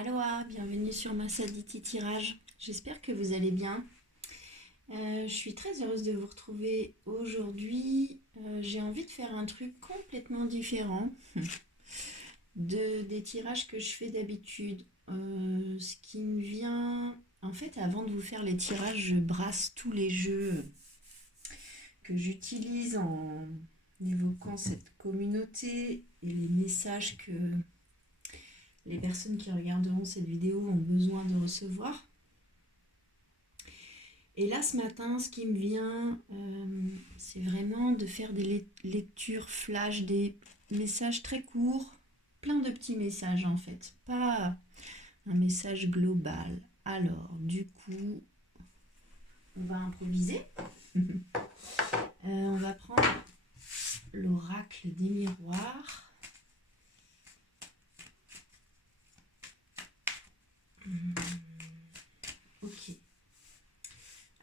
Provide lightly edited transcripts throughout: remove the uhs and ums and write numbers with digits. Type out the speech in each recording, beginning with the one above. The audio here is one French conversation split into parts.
Aloha, bienvenue sur ma Saditi Tirage. J'espère que vous allez bien. Je suis très heureuse de vous retrouver aujourd'hui. J'ai envie de faire un truc complètement différent des tirages que je fais d'habitude. Ce qui me vient... En fait, avant de vous faire les tirages, je brasse tous les jeux que j'utilise en évoquant cette communauté et les messages que les personnes qui regarderont cette vidéo ont besoin de recevoir. Et là, ce matin, ce qui me vient, c'est vraiment de faire des lectures flash, des messages très courts, plein de petits messages en fait, pas un message global. Alors, du coup, on va improviser. On va prendre l'oracle des miroirs. Ok.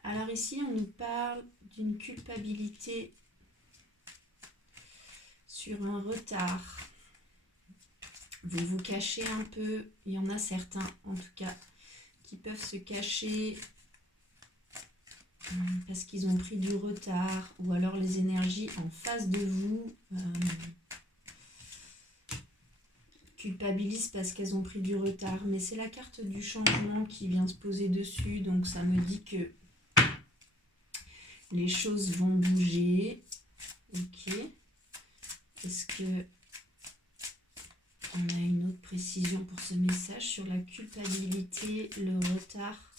Alors ici, on nous parle d'une culpabilité sur un retard. Vous vous cachez un peu. Il y en a certains, en tout cas, qui peuvent se cacher parce qu'ils ont pris du retard ou alors les énergies en face de vous culpabilisent parce qu'elles ont pris du retard. Mais c'est la carte du changement qui vient se poser dessus. Donc ça me dit que les choses vont bouger. Ok. Est-ce que on a une autre précision pour ce message sur la culpabilité, le retard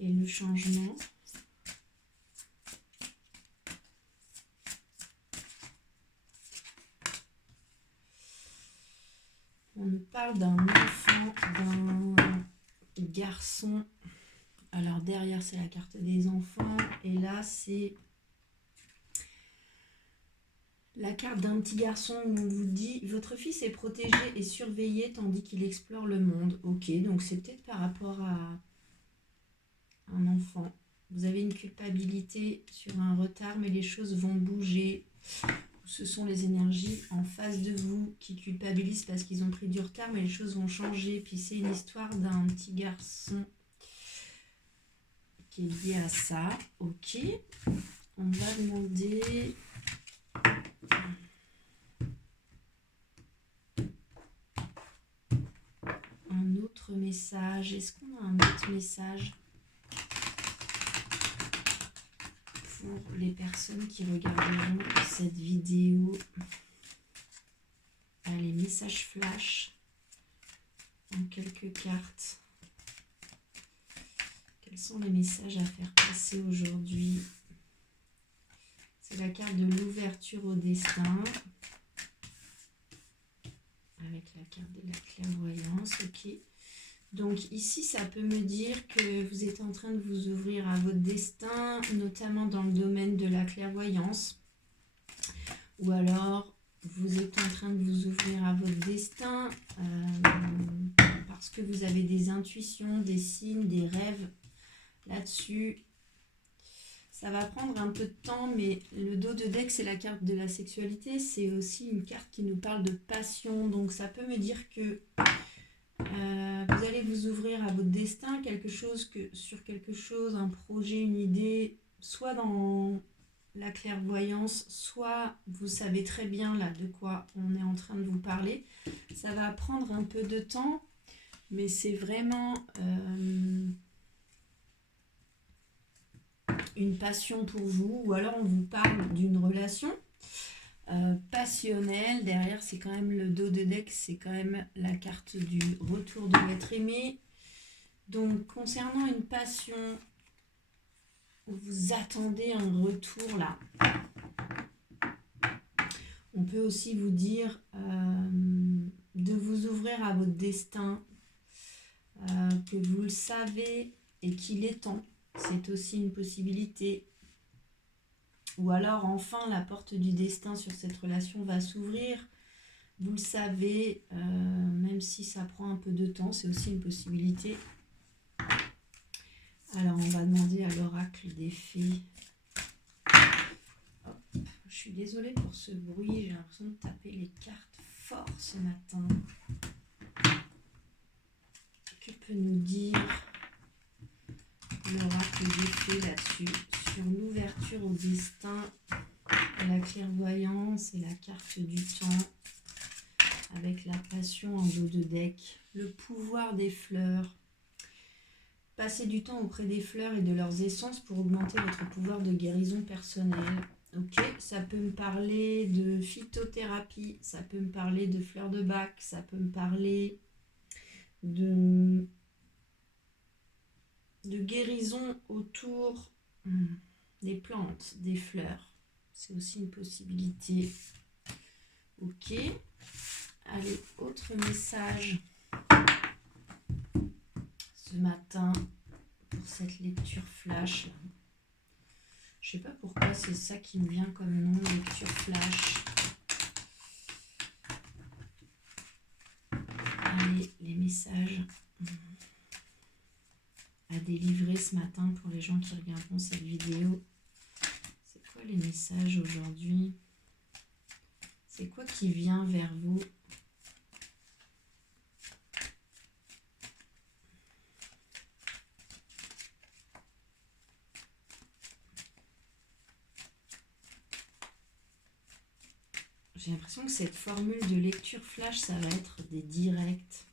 et le changement? On nous parle d'un enfant, d'un garçon. Alors derrière, c'est la carte des enfants. Et là, c'est la carte d'un petit garçon où on vous dit « Votre fils est protégé et surveillé tandis qu'il explore le monde. » Ok, donc c'est peut-être par rapport à un enfant. Vous avez une culpabilité sur un retard, mais les choses vont bouger. Ce sont les énergies en face de vous qui culpabilisent parce qu'ils ont pris du retard, mais les choses vont changer. Puis c'est une histoire d'un petit garçon qui est lié à ça. Ok, on va demander... un autre message. Est-ce qu'on a un autre message pour les personnes qui regarderont cette vidéo? Allez, message flash en quelques cartes. Quels sont les messages à faire passer aujourd'hui? C'est la carte de l'ouverture au destin. Avec la carte de la clairvoyance, ok. Donc ici, ça peut me dire que vous êtes en train de vous ouvrir à votre destin, notamment dans le domaine de la clairvoyance. Ou alors, vous êtes en train de vous ouvrir à votre destin parce que vous avez des intuitions, des signes, des rêves là-dessus. Ça va prendre un peu de temps, mais le dos de deck, c'est la carte de la sexualité. C'est aussi une carte qui nous parle de passion. Donc ça peut me dire que vous allez vous ouvrir à votre destin, sur quelque chose, un projet, une idée, soit dans la clairvoyance, soit vous savez très bien là de quoi on est en train de vous parler. Ça va prendre un peu de temps, mais c'est vraiment une passion pour vous, ou alors on vous parle d'une relation passionnelle. Derrière, c'est quand même le dos de deck, c'est quand même la carte du retour de l'être aimé. Donc, concernant une passion, vous attendez un retour là. On peut aussi vous dire de vous ouvrir à votre destin, que vous le savez et qu'il est temps. C'est aussi une possibilité. Ou alors, enfin, la porte du destin sur cette relation va s'ouvrir. Vous le savez, même si ça prend un peu de temps, c'est aussi une possibilité. Alors, on va demander à l'oracle des fées. Hop, je suis désolée pour ce bruit, j'ai l'impression de taper les cartes fort ce matin. peut nous dire l'oracle des fées là-dessus, sur l'ouverture au destin, la clairvoyance et la carte du temps, avec la passion en dos de deck, le pouvoir des fleurs. Passez du temps auprès des fleurs et de leurs essences pour augmenter votre pouvoir de guérison personnelle. Ok, ça peut me parler de phytothérapie, ça peut me parler de fleurs de bac, ça peut me parler de guérison autour des plantes, des fleurs. C'est aussi une possibilité. Ok. Allez, autre message ce matin pour cette lecture flash. Je sais pas pourquoi c'est ça qui me vient comme nom, lecture flash. Allez, les messages à délivrer ce matin pour les gens qui regarderont cette vidéo. C'est quoi les messages aujourd'hui? C'est quoi qui vient vers vous? J'ai l'impression que cette formule de lecture flash, ça va être des directs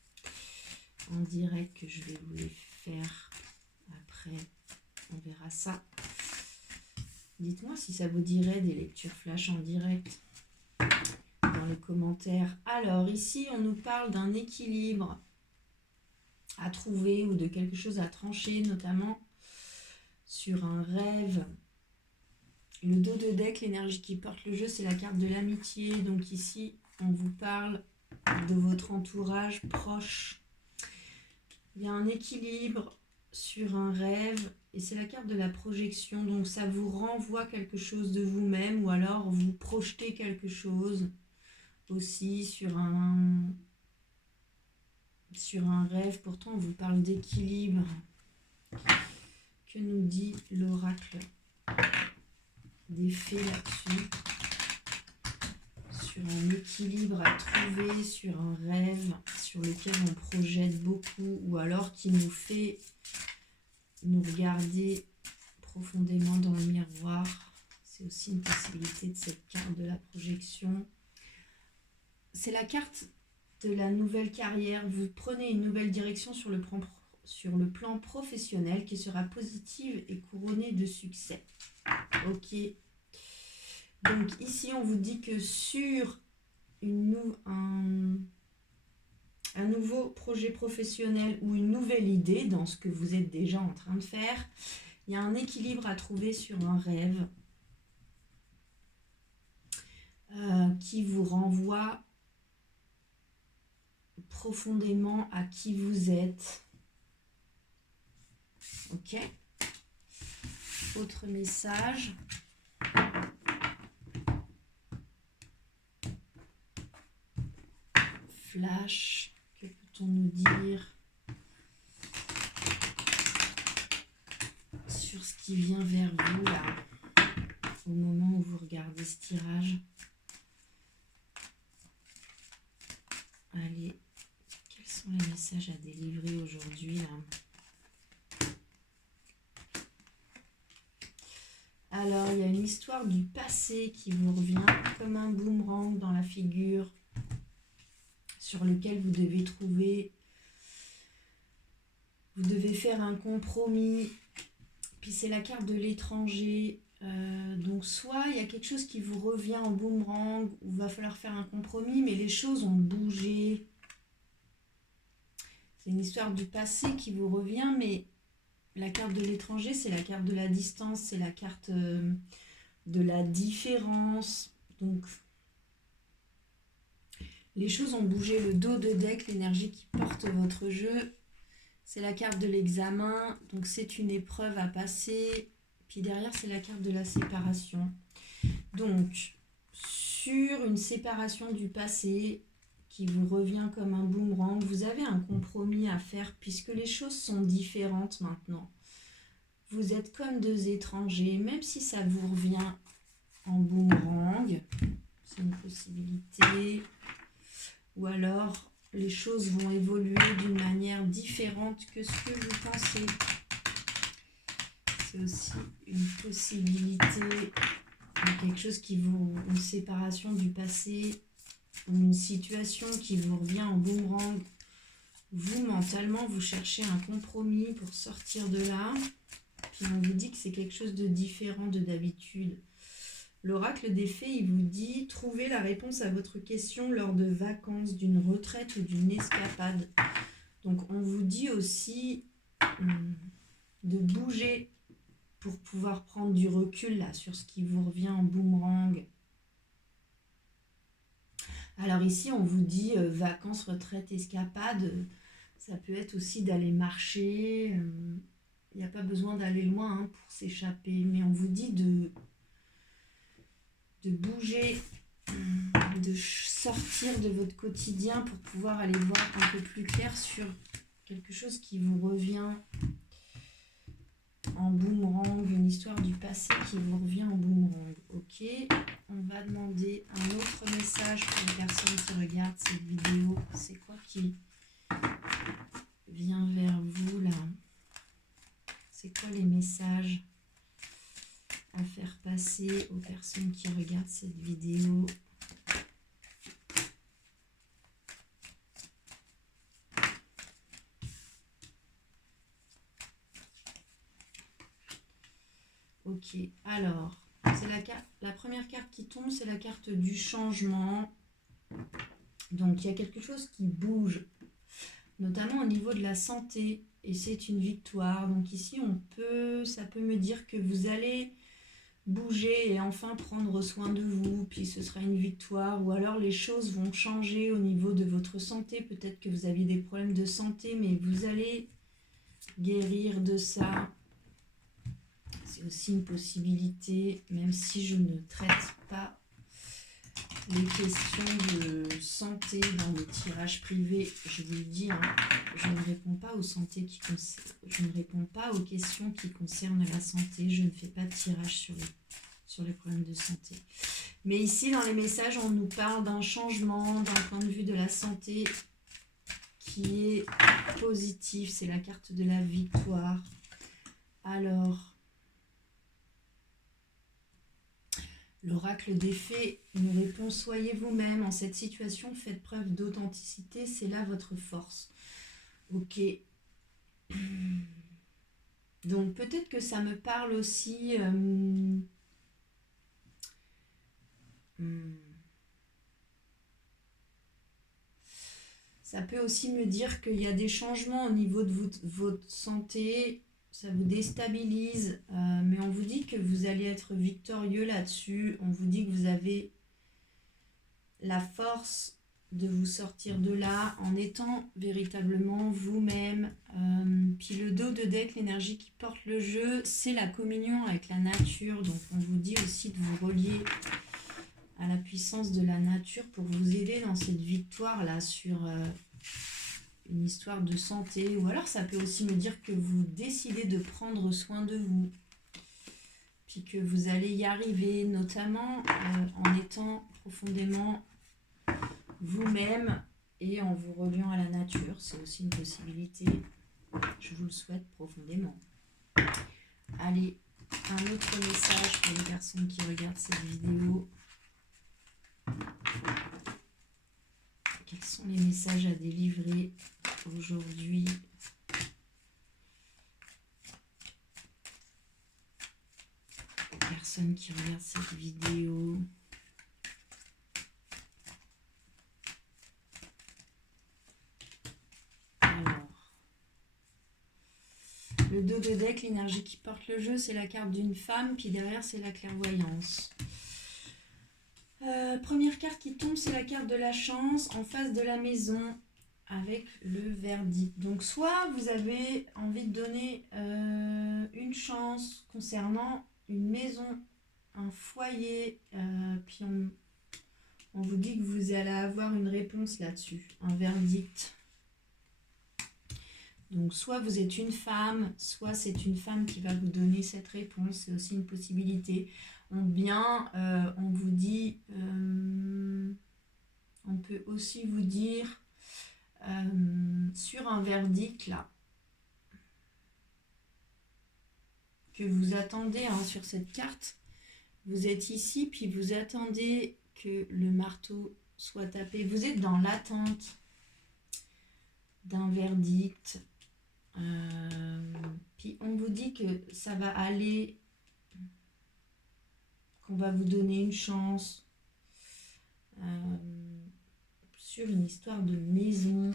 en direct que je vais vous les faire après. On verra ça. Dites-moi si ça vous dirait des lectures flash en direct dans les commentaires. Alors ici, on nous parle d'un équilibre à trouver ou de quelque chose à trancher, notamment sur un rêve. Le dos de deck, l'énergie qui porte le jeu, c'est la carte de l'amitié. Donc ici, on vous parle de votre entourage proche. Il y a un équilibre sur un rêve et c'est la carte de la projection. Donc ça vous renvoie quelque chose de vous-même ou alors vous projetez quelque chose aussi sur un rêve. Pourtant, on vous parle d'équilibre. Que nous dit l'oracle des fées là-dessus? Sur un équilibre à trouver, sur un rêve sur lequel on projette beaucoup ou alors qui nous fait nous regarder profondément dans le miroir. C'est aussi une possibilité de cette carte de la projection. C'est la carte de la nouvelle carrière. Vous prenez une nouvelle direction sur le plan professionnel qui sera positive et couronnée de succès. Ok. Donc ici, on vous dit que sur un nouveau projet professionnel ou une nouvelle idée dans ce que vous êtes déjà en train de faire, il y a un équilibre à trouver sur un rêve qui vous renvoie profondément à qui vous êtes. Ok. Autre message. Flash, que peut-on nous dire sur ce qui vient vers vous là, au moment où vous regardez ce tirage? Allez, quels sont les messages à délivrer aujourd'hui là? Alors, il y a une histoire du passé qui vous revient comme un boomerang dans la figure, sur lequel vous devez faire un compromis. Puis c'est la carte de l'étranger. Donc soit il y a quelque chose qui vous revient en boomerang, où il va falloir faire un compromis, mais les choses ont bougé. C'est une histoire du passé qui vous revient, mais la carte de l'étranger, c'est la carte de la distance, c'est la carte de la différence. Donc les choses ont bougé. Le dos de deck, l'énergie qui porte votre jeu, c'est la carte de l'examen. Donc c'est une épreuve à passer. Puis derrière, c'est la carte de la séparation. Donc, sur une séparation du passé qui vous revient comme un boomerang, vous avez un compromis à faire puisque les choses sont différentes maintenant. Vous êtes comme deux étrangers, même si ça vous revient en boomerang. C'est une possibilité. Ou alors, les choses vont évoluer d'une manière différente que ce que vous pensez. C'est aussi une possibilité, quelque chose qui vous... une séparation du passé ou une situation qui vous revient en boomerang. Vous, mentalement, vous cherchez un compromis pour sortir de là. Puis on vous dit que c'est quelque chose de différent de d'habitude. L'oracle des fées, il vous dit « Trouvez la réponse à votre question lors de vacances, d'une retraite ou d'une escapade ». Donc on vous dit aussi de bouger pour pouvoir prendre du recul là sur ce qui vous revient en boomerang. Alors ici, on vous dit vacances, retraite, escapade. Ça peut être aussi d'aller marcher. Il n'y a pas besoin d'aller loin pour s'échapper. Mais on vous dit de bouger, de sortir de votre quotidien pour pouvoir aller voir un peu plus clair sur quelque chose qui vous revient en boomerang, une histoire du passé qui vous revient en boomerang. Ok, on va demander un autre message pour les personnes qui regardent cette vidéo. C'est quoi qui vient vers vous là? C'est quoi les messages à faire passer aux personnes qui regardent cette vidéo? Ok, alors, c'est la première carte qui tombe, c'est la carte du changement. Donc, il y a quelque chose qui bouge, notamment au niveau de la santé, et c'est une victoire. Donc ici, ça peut me dire que vous allez bouger et enfin prendre soin de vous, puis ce sera une victoire, ou alors les choses vont changer au niveau de votre santé. Peut-être que vous aviez des problèmes de santé, mais vous allez guérir de ça. C'est aussi une possibilité, même si je ne traite pas les questions de santé dans le tirage privé, je vous le dis, je ne réponds pas je ne réponds pas aux questions qui concernent la santé, je ne fais pas de tirage sur les problèmes de santé. Mais ici, dans les messages, on nous parle d'un changement, d'un point de vue de la santé qui est positif, c'est la carte de la victoire. Alors, l'oracle des fées nous répond « Soyez vous-même, en cette situation, faites preuve d'authenticité, c'est là votre force. » Ok. Donc peut-être que ça me parle aussi... ça peut aussi me dire qu'il y a des changements au niveau de votre santé, ça vous déstabilise, mais on vous dit que vous allez être victorieux là-dessus, on vous dit que vous avez la force de vous sortir de là en étant véritablement vous-même. Puis le dos de deck, l'énergie qui porte le jeu, c'est la communion avec la nature, donc on vous dit aussi de vous relier à la puissance de la nature pour vous aider dans cette victoire-là sur une histoire de santé. Ou alors ça peut aussi me dire que vous décidez de prendre soin de vous, puis que vous allez y arriver, notamment en étant profondément vous-même et en vous reliant à la nature. C'est aussi une possibilité. Je vous le souhaite profondément. Allez, un autre message pour les personnes qui regardent cette vidéo. Quels sont les messages à délivrer aujourd'hui? Les personnes qui regardent cette vidéo. Alors, le dos de deck, l'énergie qui porte le jeu, c'est la carte d'une femme, puis derrière, c'est la clairvoyance. Première carte qui tombe, c'est la carte de la chance en face de la maison avec le verdict. Donc soit vous avez envie de donner une chance concernant une maison, un foyer, puis on vous dit que vous allez avoir une réponse là-dessus, un verdict. Donc soit vous êtes une femme, soit c'est une femme qui va vous donner cette réponse, c'est aussi une possibilité. On vous dit, on peut aussi vous dire un verdict là que vous attendez sur cette carte. Vous êtes ici, puis vous attendez que le marteau soit tapé. Vous êtes dans l'attente d'un verdict. Puis on vous dit que ça va aller, qu'on va vous donner une chance sur une histoire de maison,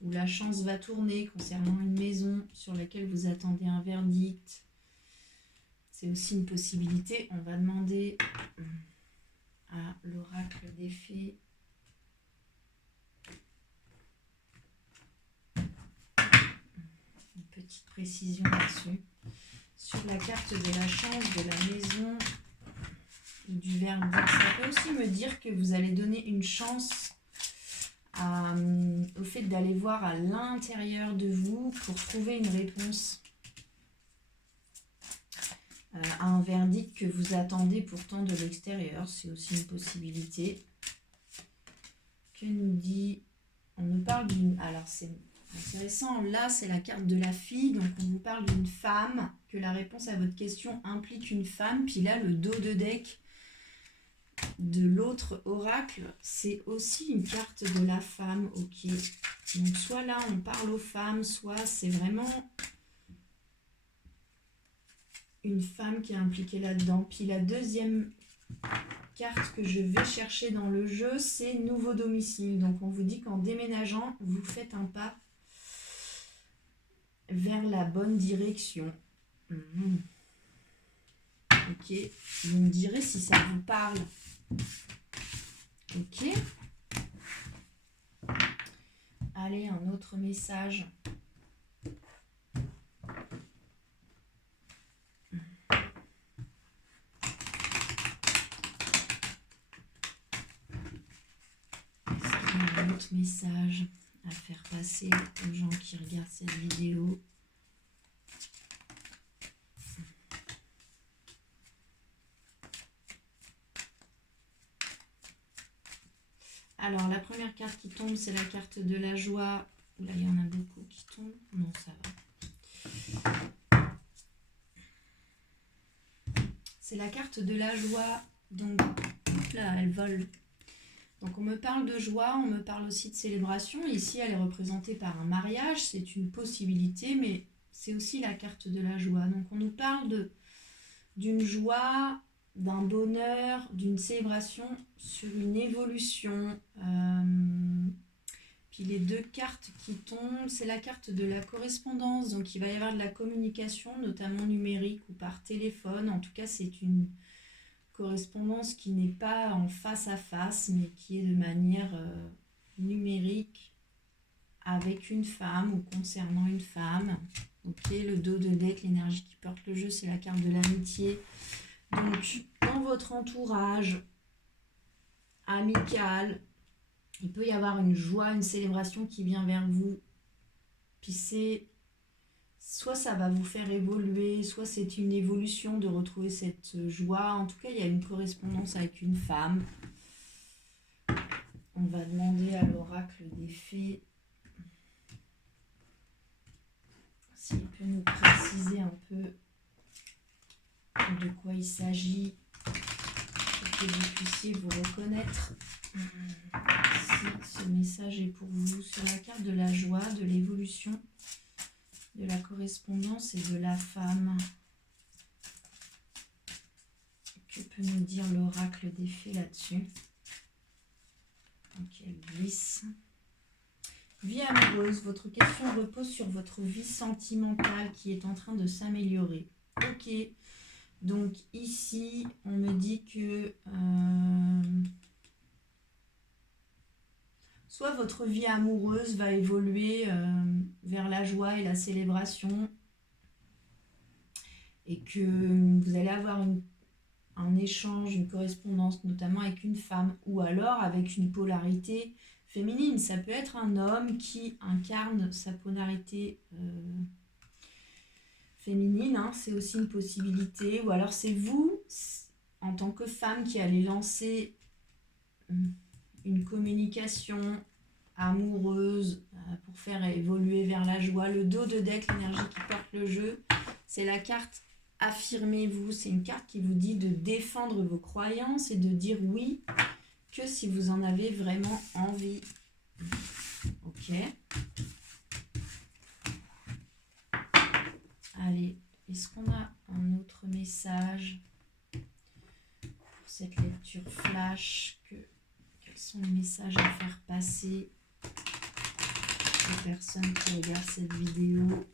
où la chance va tourner concernant une maison sur laquelle vous attendez un verdict. C'est aussi une possibilité. On va demander à l'oracle des fées une petite précision là-dessus. Sur la carte de la chance, de la maison, du verdict, ça peut aussi me dire que vous allez donner une chance au fait d'aller voir à l'intérieur de vous pour trouver une réponse à un verdict que vous attendez pourtant de l'extérieur. C'est aussi une possibilité. Que nous dit... On nous parle d'une... Alors c'est intéressant, là c'est la carte de la fille, donc on vous parle d'une femme, que la réponse à votre question implique une femme, puis là le dos de deck de l'autre oracle, c'est aussi une carte de la femme, ok. Donc soit là on parle aux femmes, soit c'est vraiment une femme qui est impliquée là-dedans. Puis la deuxième carte que je vais chercher dans le jeu, c'est nouveau domicile. Donc on vous dit qu'en déménageant, vous faites un pas vers la bonne direction. Ok, vous me direz si ça vous parle. Ok. Allez, un autre message. Est-ce qu'il y a un autre message à faire passer aux gens qui regardent cette vidéo? Alors, la première carte qui tombe, c'est la carte de la joie. Là, il y en a beaucoup qui tombent. Non, ça va. C'est la carte de la joie. Donc, là, elle vole. Donc, on me parle de joie, on me parle aussi de célébration. Ici, elle est représentée par un mariage. C'est une possibilité, mais c'est aussi la carte de la joie. Donc, on nous parle d'une joie, d'un bonheur, d'une célébration sur une évolution. Puis les deux cartes qui tombent, c'est la carte de la correspondance. Donc il va y avoir de la communication, notamment numérique ou par téléphone. En tout cas, c'est une correspondance qui n'est pas en face à face, mais qui est de manière numérique avec une femme ou concernant une femme. Ok, le dos de deck, l'énergie qui porte le jeu, c'est la carte de l'amitié. Donc, dans votre entourage amical, il peut y avoir une joie, une célébration qui vient vers vous. Puis soit ça va vous faire évoluer, soit c'est une évolution de retrouver cette joie. En tout cas, il y a une correspondance avec une femme. On va demander à l'oracle des fées s'il peut nous préciser un peu de quoi il s'agit pour que vous puissiez vous reconnaître. Si ce message est pour vous sur la carte de la joie, de l'évolution, de la correspondance et de la femme. Que peut nous dire l'oracle des fées là-dessus? Ok, elle glisse. Vie amoureuse, votre question repose sur votre vie sentimentale qui est en train de s'améliorer. Ok, donc ici, on me dit que soit votre vie amoureuse va évoluer vers la joie et la célébration et que vous allez avoir un échange, une correspondance notamment avec une femme ou alors avec une polarité féminine. Ça peut être un homme qui incarne sa polarité féminine, hein, c'est aussi une possibilité. Ou alors c'est vous, en tant que femme, qui allez lancer une communication amoureuse, pour faire évoluer vers la joie. Le dos de deck, l'énergie qui porte le jeu, c'est la carte affirmez-vous. C'est une carte qui vous dit de défendre vos croyances et de dire oui que si vous en avez vraiment envie. Ok. Allez, est-ce qu'on a un autre message pour cette lecture flash? Quels sont les messages à faire passer aux personnes qui regardent cette vidéo?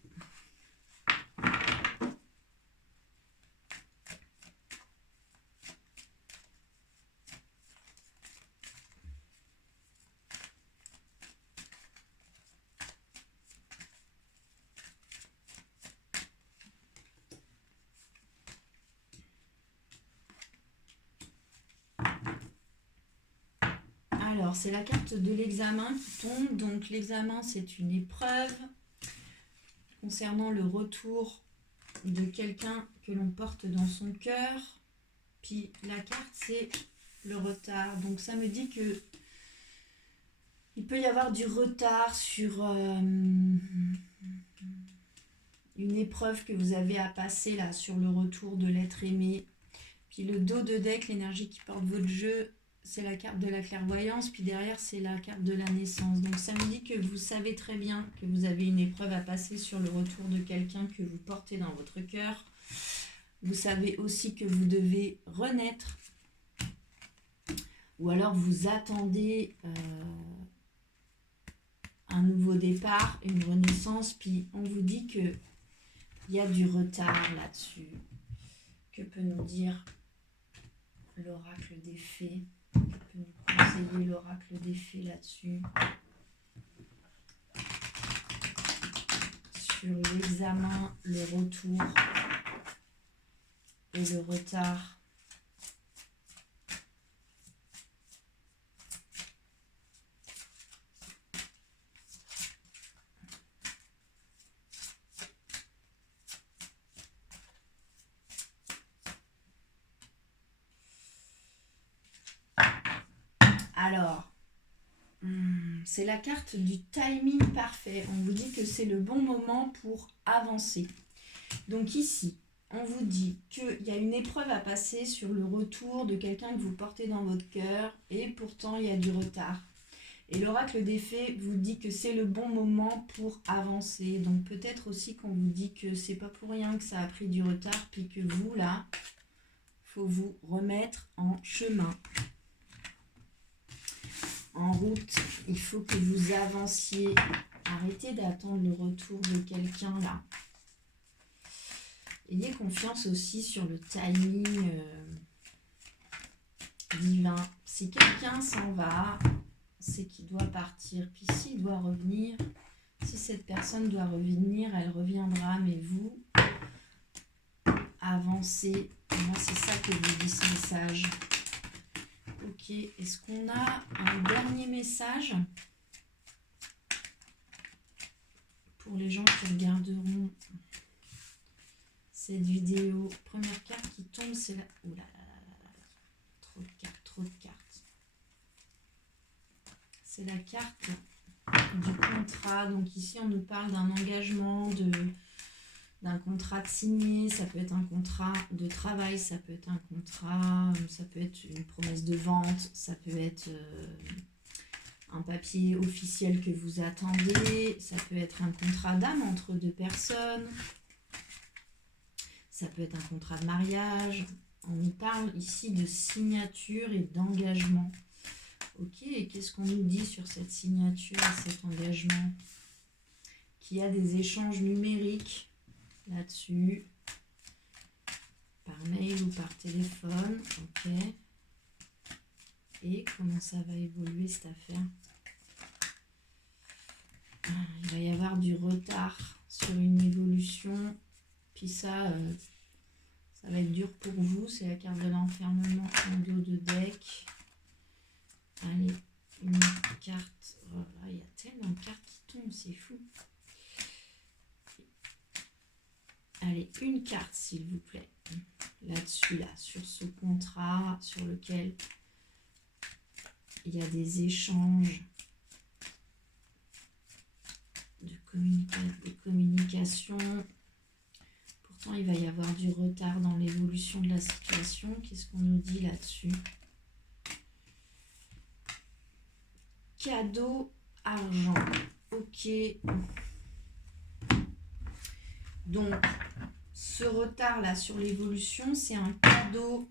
Alors, c'est la carte de l'examen qui tombe. Donc, l'examen, c'est une épreuve concernant le retour de quelqu'un que l'on porte dans son cœur. Puis, la carte, c'est le retard. Donc, ça me dit que il peut y avoir du retard sur une épreuve que vous avez à passer là, sur le retour de l'être aimé. Puis, le dos de deck, l'énergie qui porte votre jeu, c'est la carte de la clairvoyance, puis derrière, c'est la carte de la naissance. Donc, ça me dit que vous savez très bien que vous avez une épreuve à passer sur le retour de quelqu'un que vous portez dans votre cœur. Vous savez aussi que vous devez renaître. Ou alors, vous attendez un nouveau départ, une renaissance, puis on vous dit qu'il y a du retard là-dessus. Que peut nous dire l'oracle des fées? Que peut nous conseiller l'oracle des fées là-dessus? Sur l'examen, le retour et le retard. Alors, c'est la carte du timing parfait. On vous dit que c'est le bon moment pour avancer. Donc ici, on vous dit qu'il y a une épreuve à passer sur le retour de quelqu'un que vous portez dans votre cœur et pourtant il y a du retard. Et l'oracle des fées vous dit que c'est le bon moment pour avancer. Donc peut-être aussi qu'on vous dit que c'est pas pour rien que ça a pris du retard, puis que vous, là, faut vous remettre en chemin. En route, il faut que vous avanciez. Arrêtez d'attendre le retour de quelqu'un là. Ayez confiance aussi sur le timing divin. Si quelqu'un s'en va, c'est qu'il doit partir. Puis s'il doit revenir, si cette personne doit revenir, elle reviendra. Mais vous, avancez. Moi, c'est ça que vous dit ce message. Ok, est-ce qu'on a un dernier message pour les gens qui regarderont cette vidéo? Première carte qui tombe, c'est la... Ouh là là là là là. Trop de cartes, trop de cartes. C'est la carte du contrat. Donc ici, on nous parle d'un engagement, d'un contrat de signé. Ça peut être un contrat de travail, ça peut être un contrat, ça peut être une promesse de vente, ça peut être un papier officiel que vous attendez, ça peut être un contrat d'âme entre deux personnes, ça peut être un contrat de mariage. On nous parle ici de signature et d'engagement. Ok, et qu'est-ce qu'on nous dit sur cette signature et cet engagement? Qu'il y a des échanges numériques là-dessus, par mail ou par téléphone. Ok. Et comment ça va évoluer cette affaire? Il va y avoir du retard sur une évolution. Puis ça va être dur pour vous. C'est la carte de l'enfermement en dos de deck. Allez, une carte. Voilà, il y a tellement de cartes qui tombent, c'est fou. Allez, une carte s'il vous plaît. Là-dessus, là, sur ce contrat sur lequel il y a des échanges situation. Pourtant, il va y avoir du retard dans l'évolution de la situation. Qu'est-ce qu'on nous dit là-dessus? Cadeau, argent. Ok. Donc, ce retard-là sur l'évolution, c'est un cadeau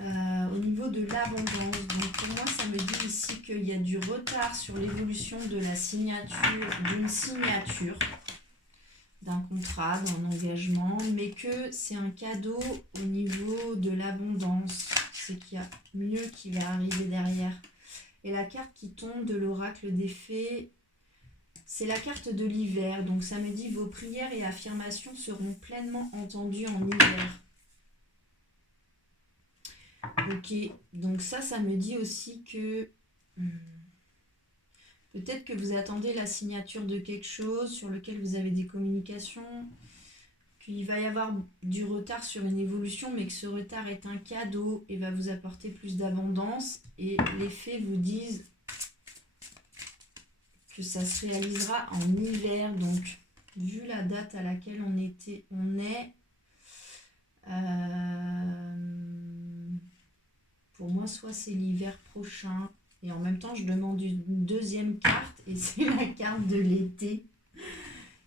au niveau de l'abondance. Donc, pour moi, ça me dit ici qu'il y a du retard sur l'évolution de la signature, d'une signature, d'un contrat, d'un engagement, mais que c'est un cadeau au niveau de l'abondance. C'est qu'il y a mieux qui va arriver derrière. Et la carte qui tombe de l'oracle des fées, c'est la carte de l'hiver. Donc ça me dit vos prières et affirmations seront pleinement entendues en hiver. Ok, donc ça me dit aussi que peut-être que vous attendez la signature de quelque chose sur lequel vous avez des communications, qu'il va y avoir du retard sur une évolution, mais que ce retard est un cadeau et va vous apporter plus d'abondance. Et les fées vous disent que ça se réalisera en hiver. Donc, vu la date à laquelle on est, pour moi, soit c'est l'hiver prochain, et en même temps, je demande une deuxième carte, et c'est la carte de l'été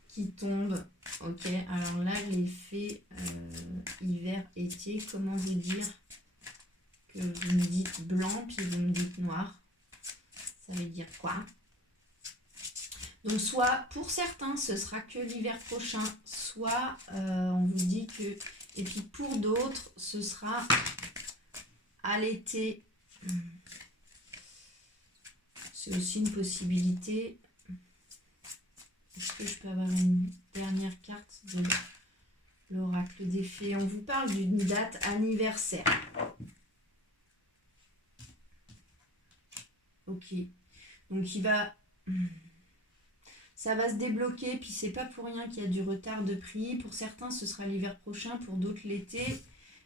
qui tombe. Ok, alors là, les fées hiver-été, comment vous dire que vous me dites blanc, puis vous me dites noir? Ça veut dire quoi? Donc, soit pour certains, ce sera que l'hiver prochain, soit on vous dit que... Et puis pour d'autres, ce sera à l'été. C'est aussi une possibilité. Est-ce que je peux avoir une dernière carte de l'oracle des fées? On vous parle d'une date anniversaire. Ok. Donc il va... Ça va se débloquer, puis c'est pas pour rien qu'il y a du retard de prix. Pour certains, ce sera l'hiver prochain, pour d'autres l'été.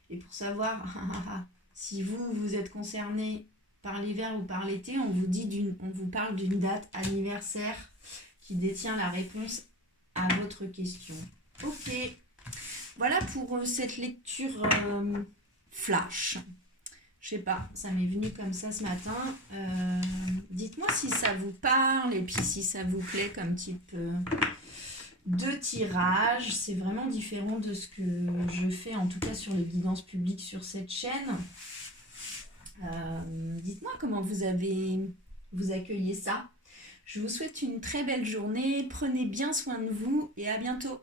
Et pour savoir si vous êtes concerné par l'hiver ou par l'été, on vous parle d'une date anniversaire qui détient la réponse à votre question. Ok, voilà pour cette lecture flash. Je sais pas, ça m'est venu comme ça ce matin. Dites-moi si ça vous parle et puis si ça vous plaît comme type de tirage. C'est vraiment différent de ce que je fais, en tout cas sur les guidances publiques sur cette chaîne. Dites-moi comment vous accueillez ça. Je vous souhaite une très belle journée. Prenez bien soin de vous et à bientôt.